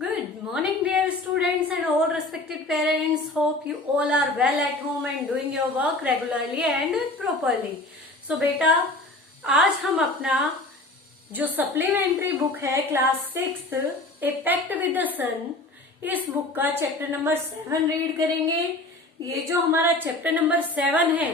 Good morning, dear students and all respected parents. Hope you all are well at home and doing your work regularly and properly. So बेटा, आज हम अपना जो supplementary book है class 6 a pact with the sun, इस book का chapter number 7 read करेंगे। ये जो हमारा चैप्टर नंबर 7 है,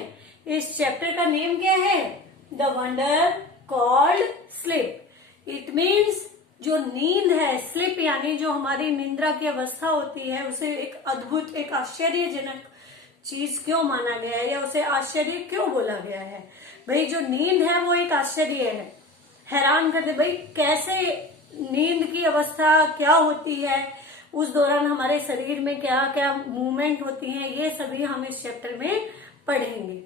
इस चैप्टर का नेम क्या है? The wonder called sleep. It means जो नींद है, स्लिप यानी जो हमारी निंद्रा की अवस्था होती है, उसे एक अद्भुत, एक आश्चर्यजनक चीज क्यों माना गया है या उसे आश्चर्य क्यों बोला गया है? भाई जो नींद है वो एक आश्चर्य है, हैरान कर दे। भाई कैसे नींद की अवस्था क्या होती है, उस दौरान हमारे शरीर में क्या क्या मूवमेंट होती है, ये सभी हम इस चैप्टर में पढ़ेंगे।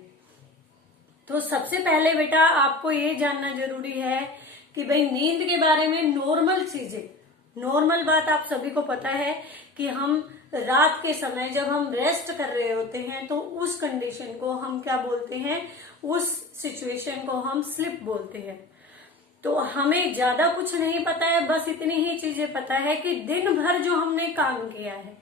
तो सबसे पहले बेटा आपको ये जानना जरूरी है कि भाई नींद के बारे में नॉर्मल चीजें, नॉर्मल बात आप सभी को पता है कि हम रात के समय जब हम रेस्ट कर रहे होते हैं तो उस कंडीशन को हम क्या बोलते हैं, उस सिचुएशन को हम स्लिप बोलते हैं। तो हमें ज्यादा कुछ नहीं पता है, बस इतनी ही चीजें पता है कि दिन भर जो हमने काम किया है,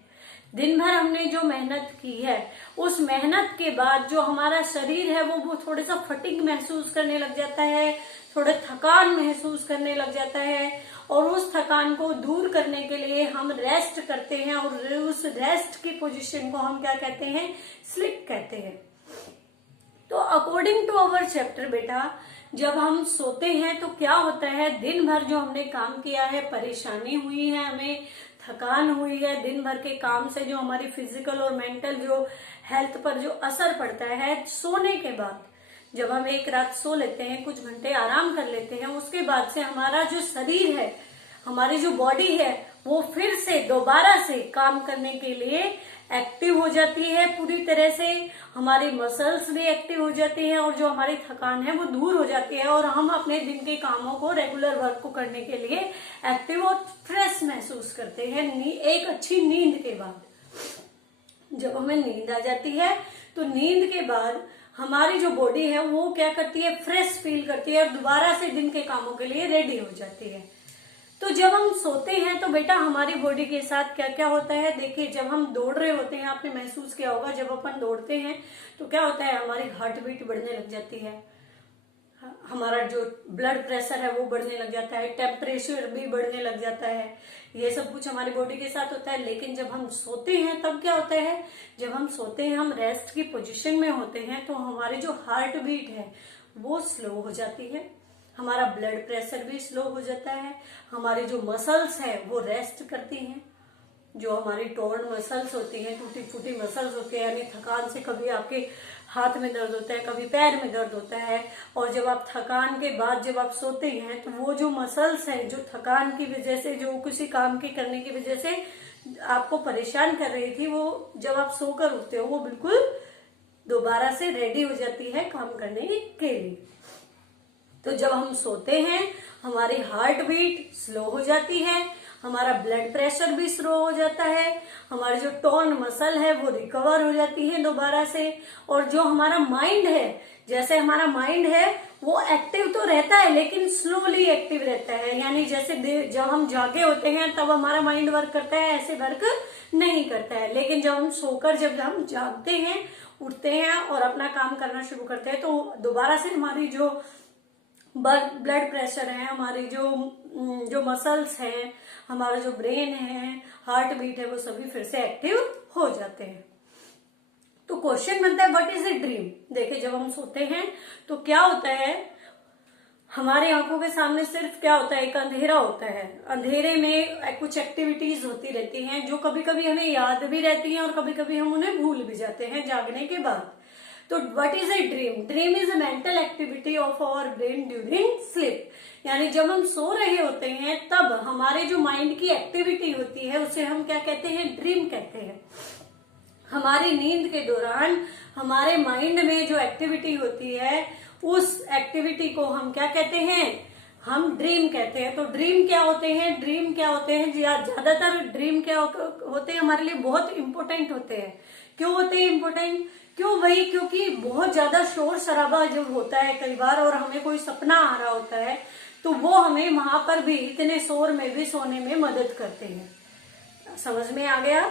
दिन भर हमने जो मेहनत की है, उस मेहनत के बाद जो हमारा शरीर है वो थोड़ा सा फटीग महसूस करने लग जाता है, थोड़ा थकान महसूस करने लग जाता है, और उस थकान को दूर करने के लिए हम रेस्ट करते हैं, और उस रेस्ट की पोजीशन को हम क्या कहते हैं? स्लीप कहते हैं। तो अकॉर्डिंग टू अवर चैप्टर बेटा, जब हम सोते हैं तो क्या होता है, दिन भर जो हमने काम किया है, परेशानी हुई है, हमें थकान हुई है, दिन भर के काम से जो हमारी फिजिकल और मेंटल जो हेल्थ पर जो असर पड़ता है, सोने के बाद जब हम एक रात सो लेते हैं, कुछ घंटे आराम कर लेते हैं, उसके बाद से हमारा जो शरीर है, हमारी जो बॉडी है, वो फिर से दोबारा से काम करने के लिए एक्टिव हो जाती है पूरी तरह से। हमारी मसल्स भी एक्टिव हो जाती हैं और जो हमारी थकान है वो दूर हो जाती है, और हम अपने दिन के कामों को, रेगुलर वर्क को करने के लिए एक्टिव और फ्रेश महसूस करते हैं एक अच्छी नींद के बाद। जब हमें नींद आ जाती है तो नींद के बाद हमारी जो बॉडी है वो क्या करती है? फ्रेश फील करती है और दोबारा से दिन के कामों के लिए रेडी हो जाती है। तो जब हम सोते हैं तो बेटा हमारी बॉडी के साथ क्या क्या होता है? देखिए, जब हम दौड़ रहे होते हैं, आपने महसूस किया होगा, जब अपन दौड़ते हैं तो क्या होता है? हमारी हार्ट बीट बढ़ने लग जाती है, हमारा जो ब्लड प्रेशर है वो बढ़ने लग जाता है, टेम्परेचर भी बढ़ने लग जाता है, ये सब कुछ हमारी बॉडी के साथ होता है। लेकिन जब हम सोते हैं तब क्या होता है? जब हम सोते हैं, हम रेस्ट की पोजीशन में होते हैं, तो हमारी जो हार्ट बीट है वो स्लो हो जाती है, हमारा ब्लड प्रेशर भी स्लो हो जाता है, हमारी जो मसल्स है वो रेस्ट करती हैं, जो हमारी टोर्न मसल्स होती हैं, टूटी फूटी मसल्स होती है, यानी थकान से कभी आपके हाथ में दर्द होता है, कभी पैर में दर्द होता है, और जब आप थकान के बाद जब आप सोते हैं तो वो जो मसल्स है, जो थकान की वजह से, जो किसी काम के करने की वजह से आपको परेशान कर रही थी, वो जब आप सोकर उठते हो वो बिल्कुल दोबारा से रेडी हो जाती है काम करने के लिए। तो जब हम सोते हैं हमारी हार्ट बीट स्लो हो जाती है, हमारा ब्लड प्रेशर भी स्लो हो जाता है, हमारी जो टोन मसल है वो रिकवर हो जाती है दोबारा से, और जो हमारा माइंड है, जैसे हमारा माइंड है वो एक्टिव तो रहता है लेकिन स्लोली एक्टिव रहता है, यानी जैसे जब हम जागे होते हैं तब हमारा माइंड वर्क करता है, ऐसे वर्क नहीं करता है। लेकिन जब हम सोकर, जब हम जागते हैं, उठते हैं और अपना काम करना शुरू करते हैं, तो दोबारा से हमारी जो ब्लड प्रेशर है, हमारी जो मसल्स हैं, हमारा जो ब्रेन है, हार्ट बीट है, वो सभी फिर से एक्टिव हो जाते हैं। तो क्वेश्चन बनता है, व्हाट इज ए ड्रीम? देखिए, जब हम सोते हैं तो क्या होता है, हमारी आंखों के सामने सिर्फ क्या होता है? एक अंधेरा होता है। अंधेरे में कुछ एक्टिविटीज होती रहती हैं जो कभी कभी हमें याद भी रहती हैं और कभी कभी हम उन्हें भूल भी जाते हैं जागने के बाद। तो what is a dream? Dream is a mental activity of our brain during sleep, यानी जब हम सो रहे होते हैं तब हमारे जो माइंड की एक्टिविटी होती है उसे हम क्या कहते हैं? ड्रीम कहते हैं। हमारी नींद के दौरान हमारे माइंड में जो एक्टिविटी होती है, उस एक्टिविटी को हम क्या कहते हैं? हम ड्रीम कहते हैं। तो ड्रीम क्या होते हैं? ड्रीम क्या होते हैं? ज्यादातर ड्रीम क्या होते हैं? हमारे लिए बहुत इंपॉर्टेंट होते हैं। क्यों होते हैं इंपॉर्टेंट? क्यों भाई? क्योंकि बहुत ज्यादा शोर शराबा जब होता है कई बार, और हमें कोई सपना आ रहा होता है, तो वो हमें वहां पर भी, इतने शोर में भी सोने में मदद करते हैं। समझ में आ गया?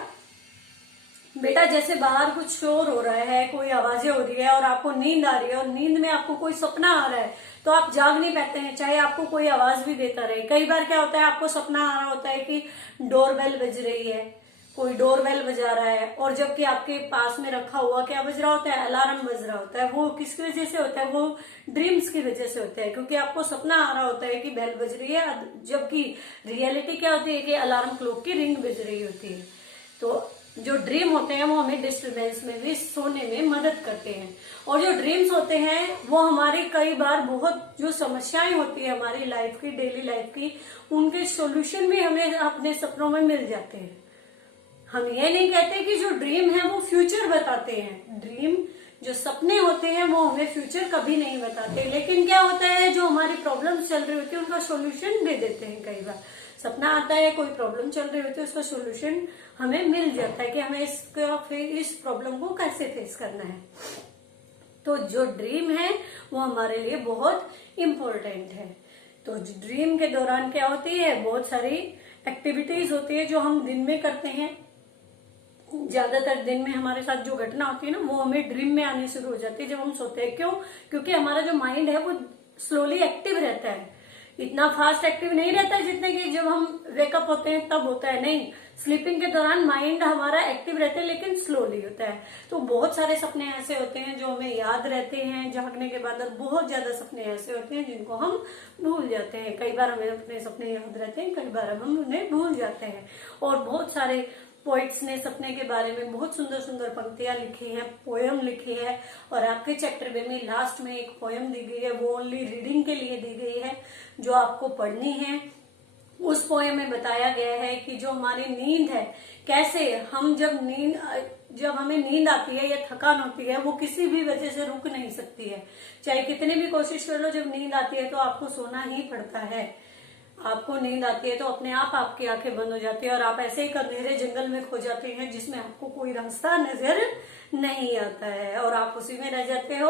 बेटा जैसे बाहर कुछ शोर हो रहा है, कोई आवाजें हो रही है और आपको नींद आ रही है और नींद में आपको कोई सपना आ रहा है तो आप जाग नहीं पाते हैं, चाहे आपको कोई आवाज भी देता रहे। कई बार क्या होता है, आपको सपना आ रहा होता है कि डोरबेल बज रही है, कोई डोरबेल बजा रहा है, और जबकि आपके पास में रखा हुआ क्या बज रहा होता है, अलार्म बज रहा होता है। वो किसकी वजह से होता है? वो ड्रीम्स की वजह से होता है, क्योंकि आपको सपना आ रहा होता है कि बेल बज रही है, जबकि रियलिटी क्या होती है कि अलार्म क्लॉक की रिंग बज रही होती है। तो जो ड्रीम होते हैं वो हमें डिस्टर्बेंस में भी सोने में मदद करते हैं, और जो ड्रीम्स होते हैं वो हमारी कई बार बहुत जो समस्याएं होती है हमारी लाइफ की, डेली लाइफ की, उनके सॉल्यूशन भी हमें अपने सपनों में मिल जाते हैं। हम ये नहीं कहते कि जो ड्रीम है वो फ्यूचर बताते हैं, ड्रीम जो सपने होते हैं वो हमें फ्यूचर कभी नहीं बताते, लेकिन क्या होता है जो हमारी प्रॉब्लम चल रही होती है उनका सॉल्यूशन दे देते हैं। कई बार सपना आता है, कोई प्रॉब्लम चल रही होती है, उसका सॉल्यूशन हमें मिल जाता है कि हमें इस प्रॉब्लम को कैसे फेस करना है। तो जो ड्रीम है वो हमारे लिए बहुत इम्पोर्टेंट है। तो ड्रीम के दौरान क्या होती है, बहुत सारी एक्टिविटीज होती है जो हम दिन में करते हैं। ज्यादातर दिन में हमारे साथ जो घटना होती है ना वो हमें ड्रीम में आनी शुरू हो जाती है जब हम सोते हैं। क्यों? क्योंकि हमारा जो माइंड है वो स्लोली एक्टिव रहता है, इतना फास्ट एक्टिव नहीं रहता है जितने कि जब हम वेकअप होते हैं तब होता है। नहीं, स्लीपिंग के दौरान माइंड हमारा एक्टिव रहता है लेकिन स्लोली होता है। तो बहुत सारे सपने ऐसे होते हैं जो हमें याद रहते हैं जागने के बाद, और बहुत ज्यादा सपने ऐसे होते हैं जिनको हम भूल जाते हैं। कई बार हमें अपने सपने याद रहते हैं, कई बार हम उन्हें भूल जाते हैं। और बहुत सारे पोइट्स ने सपने के बारे में बहुत सुंदर सुंदर पंक्तियां लिखी हैं, पोयम लिखी है, और आपके चैप्टर में लास्ट में एक पोयम दी गई है, वो ओनली रीडिंग के लिए दी गई है जो आपको पढ़नी है। उस पोयम में बताया गया है कि जो हमारी नींद है, कैसे हम जब हमें नींद आती है या थकान होती है वो किसी भी वजह से रुक नहीं सकती है। चाहे कितनी भी कोशिश कर लो, जब नींद आती है तो आपको सोना ही पड़ता है। आपको नींद आती है तो अपने आप आपकी आंखें बंद हो जाती है और आप ऐसे ही अंधेरे जंगल में खो जाते हैं जिसमें आपको कोई रास्ता नजर नहीं आता है, और आप उसी में रह जाते हो।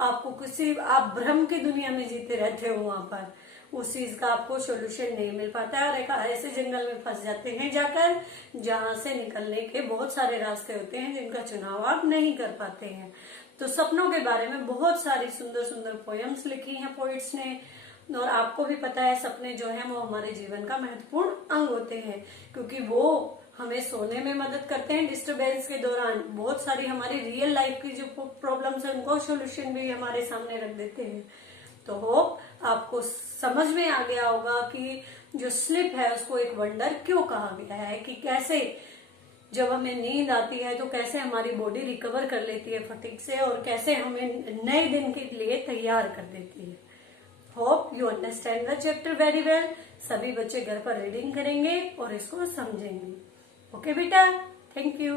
आप भ्रम की दुनिया में जीते रहते हो, वहां पर उस चीज का आपको सोल्यूशन नहीं मिल पाता है, और एक ऐसे जंगल में फंस जाते हैं जाकर जहां से निकलने के बहुत सारे रास्ते होते हैं जिनका चुनाव आप नहीं कर पाते हैं। तो सपनों के बारे में बहुत सारी सुंदर सुंदर पोयम्स लिखी हैं पोइट्स ने, और आपको भी पता है सपने जो हैं वो हमारे जीवन का महत्वपूर्ण अंग होते हैं, क्योंकि वो हमें सोने में मदद करते हैं डिस्टरबेंस के दौरान। बहुत सारी हमारी रियल लाइफ की जो प्रॉब्लम्स है उनको सोल्यूशन भी हमारे सामने रख देते हैं। तो होप आपको समझ में आ गया होगा कि जो स्लीप है उसको एक वंडर क्यों कहा गया है, कि कैसे जब हमें नींद आती है तो कैसे हमारी बॉडी रिकवर कर लेती है फटीग से, और कैसे हमें नए दिन के लिए तैयार कर देती है। Hope you understand the chapter very well. सभी बच्चे घर पर रीडिंग करेंगे और इसको समझेंगे। ओके बेटा, थैंक यू।